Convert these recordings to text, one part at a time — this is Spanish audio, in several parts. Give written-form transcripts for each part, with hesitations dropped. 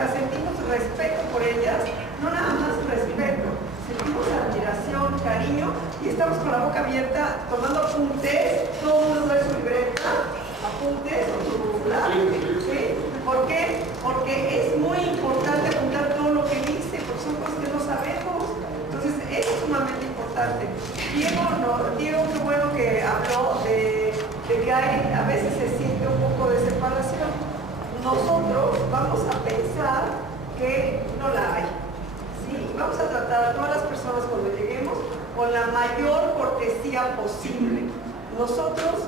sea, sentimos respeto por ellas, no nada más respeto, sentimos admiración, cariño, y estamos con la boca abierta tomando apuntes, todo el mundo trae su libreta, apuntes o su celular, ¿sí? ¿Por qué? Porque es muy importante apuntar todo lo que dice, porque son cosas que no sabemos. Entonces, es sumamente importante. Diego, qué bueno que habló de que a veces se siente un poco de separación. Nosotros vamos a pensar que no la hay. ¿Sí? Vamos a tratar a todas las personas cuando lleguemos con la mayor cortesía posible. Nosotros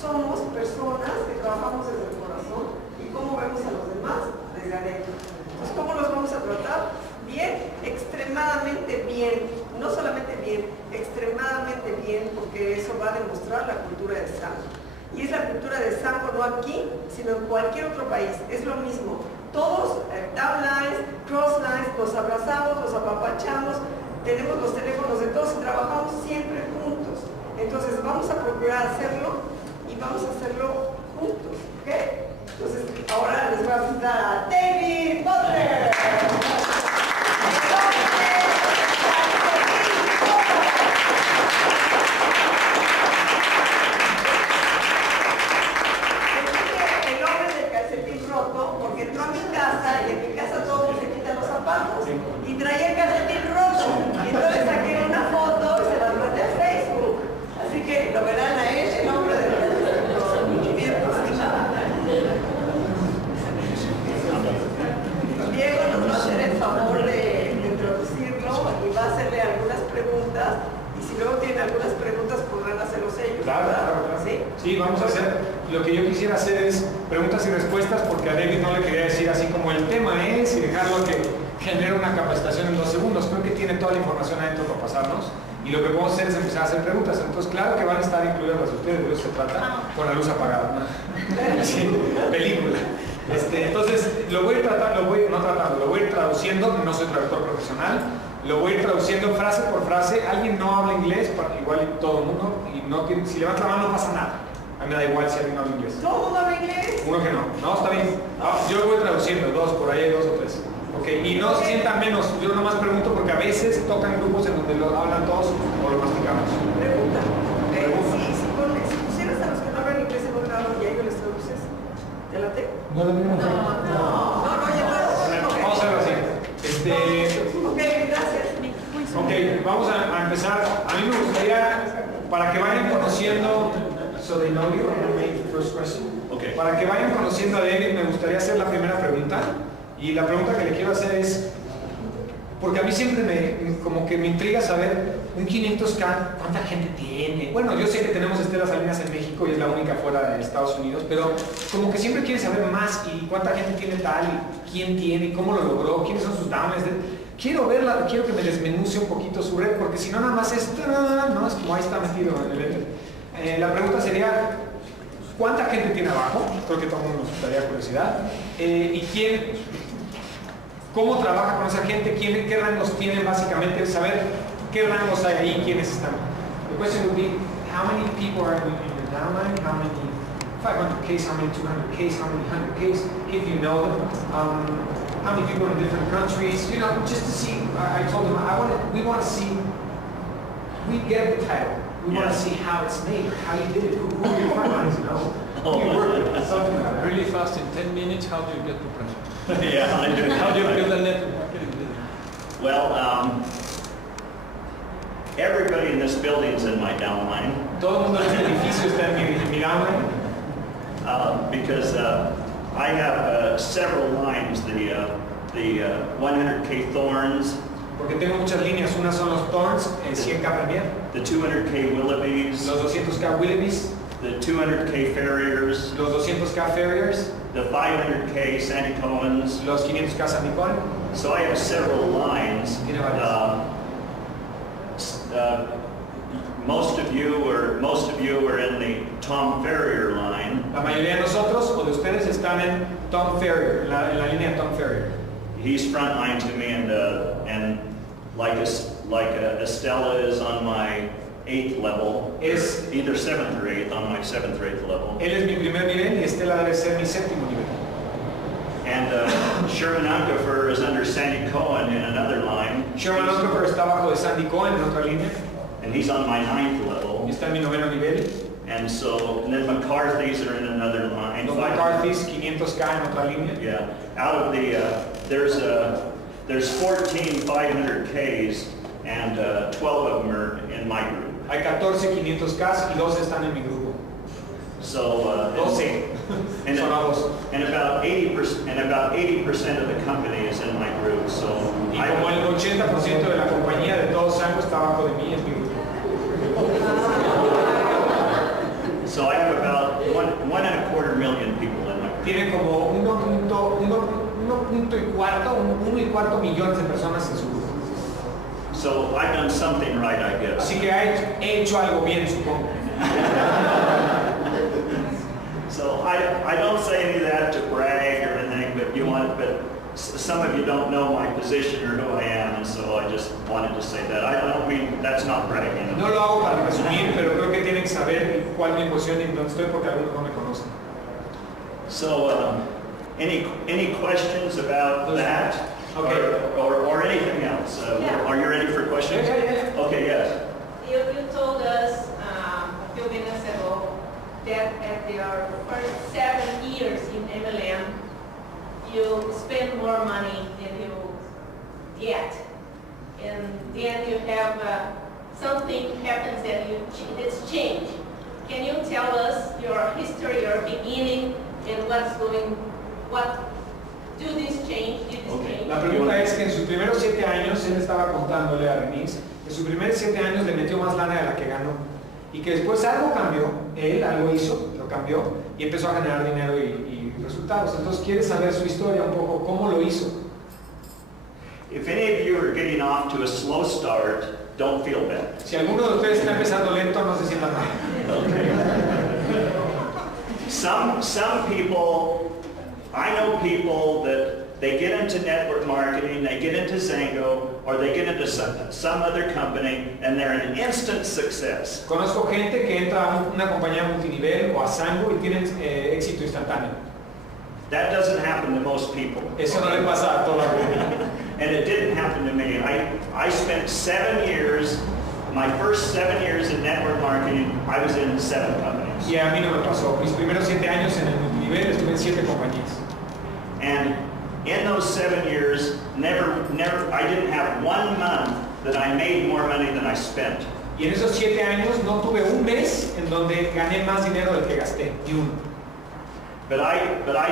somos personas que trabajamos desde el corazón y cómo vemos a los demás desde adentro. Entonces, ¿cómo los vamos a tratar? Bien, extremadamente bien, no solamente bien, extremadamente bien, porque eso va a demostrar la cultura de Xango. Y es la cultura de Xango no aquí, sino en cualquier otro país, es lo mismo. Todos, downlines, crosslines, nos abrazamos, nos apapachamos, tenemos los teléfonos de todos y trabajamos siempre juntos. Entonces vamos a procurar hacerlo y vamos a hacerlo juntos, ¿ok? Entonces ahora les voy a presentar a David Butler. El hombre del calcetín roto, porque entró a mi casa y en mi casa todo el mundo se quita los zapatos y traía el calcetín roto. Y entonces saqué una foto y se la mandé a Facebook. Así que lo verán a él, el hombre del calcetín roto. Diego nos va a hacer el favor de introducirlo y va a hacerle algunas preguntas. Y si luego tienen algunas preguntas, podrán hacerlos ellos. Claro. ¿Sí? Sí, vamos a hacer, lo que yo quisiera hacer es preguntas y respuestas, porque a David no le quería decir así como el tema es y dejarlo que genere una capacitación en 2 segundos. Creo que tiene toda la información adentro para pasarnos y lo que podemos hacer es empezar a hacer preguntas. Entonces, claro que van a estar incluidas las de ustedes, de eso se trata, con la luz apagada, ¿no? Sí, película. Entonces, lo voy a ir traduciendo, no soy traductor profesional, lo voy a ir traduciendo frase por frase. Alguien no habla inglés, igual todo el mundo, y no tiene, si levanta la mano no pasa nada. A mí me da igual si alguien no habla inglés. ¿Todo el mundo habla inglés? Uno que no. No, está bien. Yo lo voy traduciendo, 2, por ahí hay 2 o 3. Ok, y no se sientan menos, yo nomás pregunto porque a veces tocan grupos en donde lo hablan todos o lo masticamos. Pregunta. Si pusieras a los que no hablan inglés en un lado y a ellos les traduces, ¿te late? No lo mismo. No, ya no. Vamos a hacerlo así. Ok, gracias. Ok, vamos a empezar. A mí me gustaría, para que vayan conociendo, so they know you, I'm gonna make the first question. Okay. Para que vayan conociendo a David, me gustaría hacer la primera pregunta. Y la pregunta que le quiero hacer es, porque a mí siempre como que me intriga saber un 500K, ¿cuánta gente tiene? Bueno, yo sé que tenemos Estelas Salinas en México y es la única fuera de Estados Unidos, pero como que siempre quieren saber más y cuánta gente tiene tal, y quién tiene, cómo lo logró, quiénes son sus downlines. Quiero verla, quiero que me desmenuce un poquito su red, porque si no nada más es, no, es como ahí está metido en el enter. La pregunta sería, ¿cuánta gente tiene abajo? Creo que todo el mundo nos daría curiosidad. ¿Y cómo trabaja con esa gente? ¿Qué rangos tienen básicamente? Saber qué rangos hay ahí, quiénes están. The question would be, how many people are in your downline? How many 500Ks? How many 200Ks? How many 100Ks? If you know them. How many people in different countries? You know, just to see. I told them we want to see. We get the title. We want to see how it's made, how you did it, who your frontlines, you know. You work with something like that. Really fast in 10 minutes. How do you get to pressure? Yeah, I do. How do you build a network marketing business? Well, everybody in this building is in my downline. Todo el mundo en este edificio está en mi downline. Because I have several lines. The 100K Thorns. Porque tengo muchas líneas. Unas son los Thorns, 100K Premier. The 200K Willoughbys. Los 200K Willoughbys. The 200K Farriers. Los 200K Farriers. The 500K Santicoans. Los 500K Santicón. So I have several lines. Most of you are in the Tom Farrier line. La mayoría de nosotros o de ustedes están en Tom Farrier, en la línea Tom Farrier. He's frontline to me, and like Estella is on my 8th level. Es either 7th or 8th, on my 7th or 8th level. Él es mi primer nivel y Estela debe ser mi 7º nivel. And Sherman Unkefer is under Sandy Cohen in another line. Sherman Unkefer está bajo de Sandy Cohen en otra línea. And he's on my 9th level. Y está en mi 9º nivel. And then McCarthy's are in another line. Los McCarthy's 500K en otra línea. Yeah. Out of the, there's 14 500Ks and 12 of them are in my group. Hay 14 500K y 12 están en mi grupo. So, 12. and about 80% of the company is in my group. So y como el 80% de la compañía de todo Xango está bajo de mí en mi grupo. So I have about 1.25 million people in my group. Tiene como 1.25 millones de personas en su grupo. So I've done something right, I guess. Así que he hecho algo bien, supongo. So I don't say any of that to brag or anything, but some of you don't know my position or who I am, and so I just wanted to say that. I don't mean that's not bragging. No lo hago para presumir, pero creo que tienen que saber cuál es mi posición y dónde estoy porque algunos no me conocen. So any questions about that? Okay. Or anything else? Yeah. Are you ready for questions? Yeah. Okay, yes. You told us a few minutes ago that at your first 7 years in MLM, you spend more money than you get. And then you have something happens that it's change. Can you tell us your history, your beginning, and what do this change? Did this change? La pregunta es que en sus primeros 7 años, él estaba contándole a Denise, en sus primeros 7 años le metió más lana de la que ganó. Y que después algo cambió, él algo hizo, lo cambió y empezó a generar dinero y resultados. Entonces quiere saber su historia un poco, cómo lo hizo. If any of you are getting off to a slow start, don't feel bad. Si alguno de ustedes está empezando lento, no se sientan mal. Okay. Some people, I know people that they get into network marketing, they get into Xango, or they get into some other company, and they're an instant success. Conozco gente que entra a una compañía multinivel o a Xango y tienen éxito instantáneo. That doesn't happen to most people. Eso no le pasa a toda la gente. And it didn't happen to me. I spent 7 years, my first 7 years in network marketing, I was in 7 companies. Y a mí no me pasó. Mis primeros 7 años en el multinivel estuve en 7 compañías. And in those 7 years, I didn't have 1 month that I made more money than I spent. Y en esos 7 años no tuve un mes en donde gané más dinero del que gasté, ni uno. But I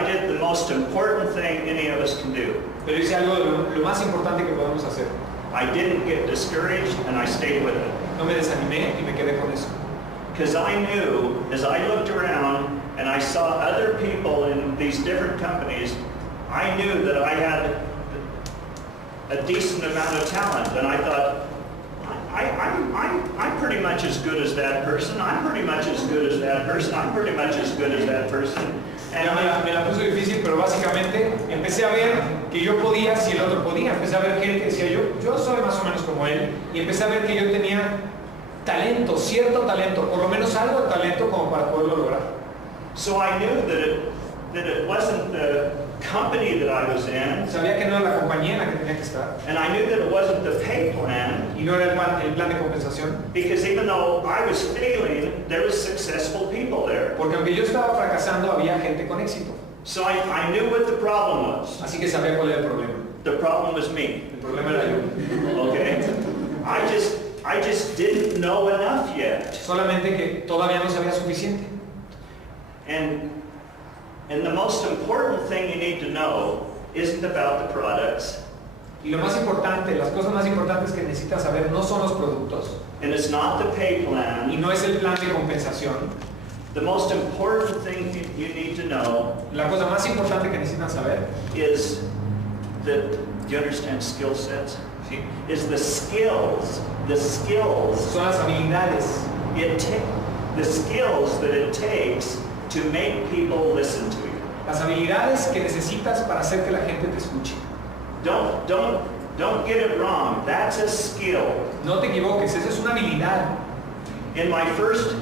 did the most important thing any of us can do. Pero hice algo de lo más importante que podemos hacer. I didn't get discouraged and I stayed with it. No me desanimé y me quedé con eso. Because I knew, as I looked around and I saw other people in these different companies, I knew that I had a decent amount of talent, and I thought, I'm pretty much as good as that person. I'm pretty much as good as that person. I'm pretty much as good as that person. Ya me la puso difícil, pero básicamente empecé a ver que yo podía si el otro podía. Empecé a ver gente que decía yo soy más o menos como él, y empecé a ver que yo tenía talento, cierto talento, por lo menos algo de talento como para poderlo lograr. So I knew that it wasn't the company that I was in. Sabía que no era la compañía en la que tenía que estar. And I knew that it wasn't the pay plan. Y no era el plan de compensación. Because even though I was failing, there was successful people there. Porque aunque yo estaba fracasando, había gente con éxito. So I knew what the problem was. Así que sabía cuál era el problema. The problem was me. El problema era yo. Okay? I just didn't know enough yet. Solamente que todavía no sabía suficiente. And the most important thing you need to know isn't about the products. Y lo más importante, las cosas más importantes que necesitas saber no son los productos. And it's not the pay plan. Y no es el plan de compensación. The most important thing you need to know La cosa más importante que necesitan saber is that, do you understand skill sets? ¿sí? Is the skills Son las habilidades. the skills that it takes to make people listen to you. Las habilidades que necesitas para hacer que la gente te escuche. Don't get it wrong. That's a skill. No te equivoques, esa es una habilidad. In my first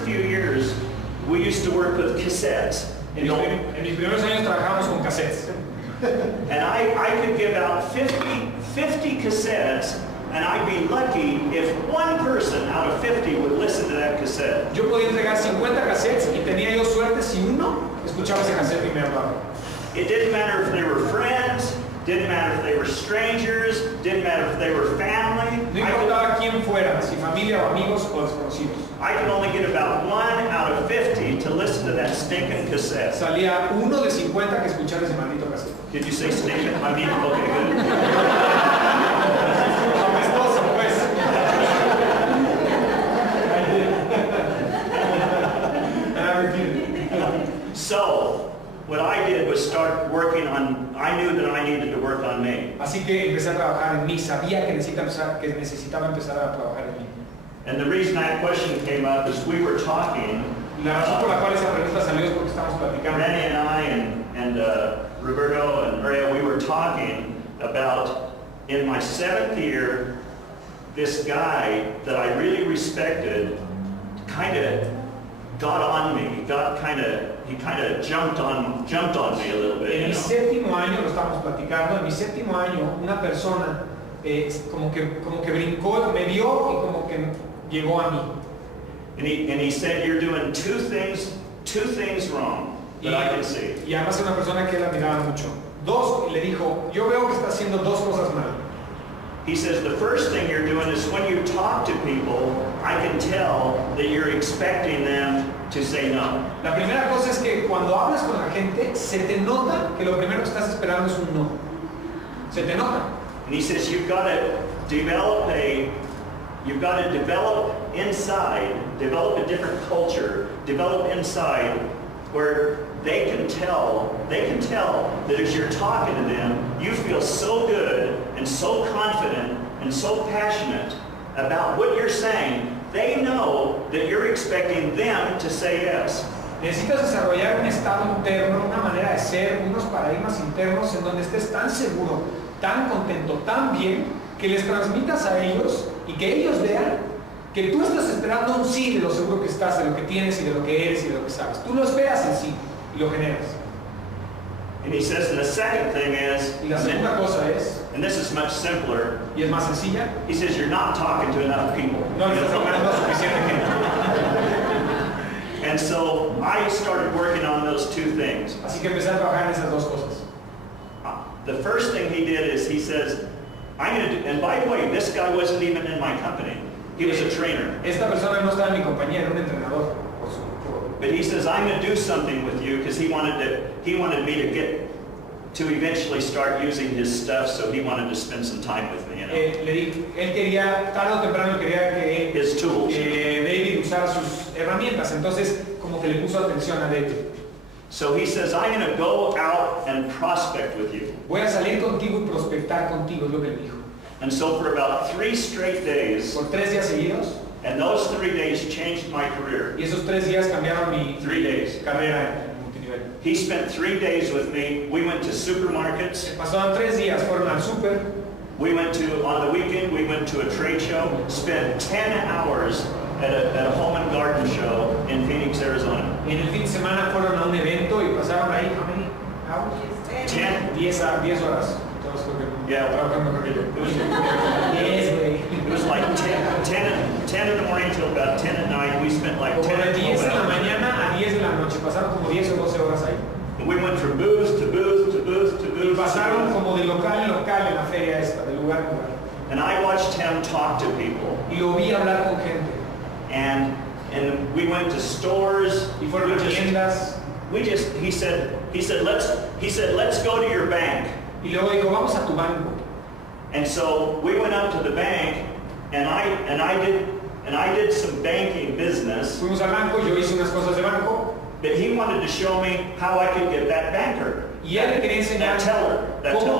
few years, we used to work with cassettes. En mis primeros años trabajábamos con cassettes. And I could give out 50 cassettes, and I'd be lucky if one person out of 50 would listen to that cassette. Yo podía entregar 50 cassettes y tenía yo suerte si uno escuchaba ese cassette y me hablaba. It didn't matter if they were friends, didn't matter if they were strangers, didn't matter if they were family. No importaba quién fuera, si familia o amigos o desconocidos. I could only get about 1 out of 50 to listen to that stinking cassette. Salía uno de 50 que escuchara ese maldito cassette. Did you say stinking? I mean, okay, good. Apestoso, pues. And I repeated. So, what I did was start working on, I knew that I needed to work on me. Así que empecé a trabajar en mí. Sabía que necesitaba empezar a trabajar en mí. And the reason that question came up is we were talking, La razón por la cual esa pregunta salió es porque estamos platicando. Rennie and I and Roberto and Maria, we were talking about, in my 7th year, this guy that I really respected kind of got on me. He kind of jumped on me a little bit. En mi séptimo año, lo estamos platicando, en mi séptimo año, una persona como que brincó, me vio y como que llegó a mí. And he said, you're doing two things wrong that I can see. Y además era una persona que él admiraba mucho. Dos, le dijo, yo veo que está haciendo dos cosas mal. He says, the first thing you're doing is when you talk to people, I can tell that you're expecting them to say no. La primera cosa es que cuando hablas con la gente, se te nota que lo primero que estás esperando es un no. Se te nota. And he says, you've got to develop inside, develop a different culture, develop inside where they can tell that as you're talking to them, you feel so good and so confident and so passionate about what you're saying, they know that you're expecting them to say yes. Necesitas desarrollar un estado interno, una manera de ser, unos paradigmas internos en donde estés tan seguro, tan contento, tan bien, que les transmitas a ellos y que ellos vean que tú estás esperando un sí de lo seguro que estás, de lo que tienes y de lo que eres y de lo que sabes. Tú lo esperas en sí y lo generas. And he says the second thing is, Y la segunda cosa es, and this is much simpler, y es más sencilla, he says you're not talking to enough people. no estás hablando a suficiente gente. And so I started working on those two things. Así que empecé a trabajar en esas dos cosas. The first thing he did is he says, I'm going to do, and by the way, this guy wasn't even in my company. He was a trainer. Esta persona no estaba en mi compañía, era un entrenador. But he says, I'm going to do something with you because he wanted me to get to eventually start using his stuff, so he wanted to spend some time with me, you know. Él quería, tarde o temprano quería que His tools. David usara sus herramientas, entonces como que le puso atención a David. So he says, I'm going to go out and prospect with you. Voy a salir contigo y prospectar contigo, es lo que le dijo. And so for about 3 straight days, Por 3 días seguidos, and those 3 days changed my career. y esos 3 días cambiaron mi 3 days. carrera en multinivel. He spent 3 days with me. We went to supermarkets. Pasaban 3 días, fueron al súper, We went to, on the weekend, we went to a trade show, spent 10 hours at a home and garden show in Phoenix, Arizona. y en el fin de semana fueron a un evento y pasaron ahí, how many hours? 10. 10 horas. Todos creo que Yeah. trabajando con ellos. It was, 10, güey. it was like 10 in the morning till about 10 at night. We spent like Como 10 de 10 de la hours. mañana a 10 de la noche, pasaron como 10 o 12 horas ahí. And we went from booth to booth to booth to Y booth. pasaron To booth. como de local en local en la feria esta, de lugar en lugar. And I watched him talk to people. Y lo vi hablar con gente. And we went to stores. Y fueron a tiendas. He said, let's go to your bank. Y luego dijo, vamos a tu banco. And so we went up to the bank, and I did some banking business. Fuimos al banco, yo hice unas cosas de banco. But he wanted to show me how I could get that banker, Y él le quería enseñar that teller. cómo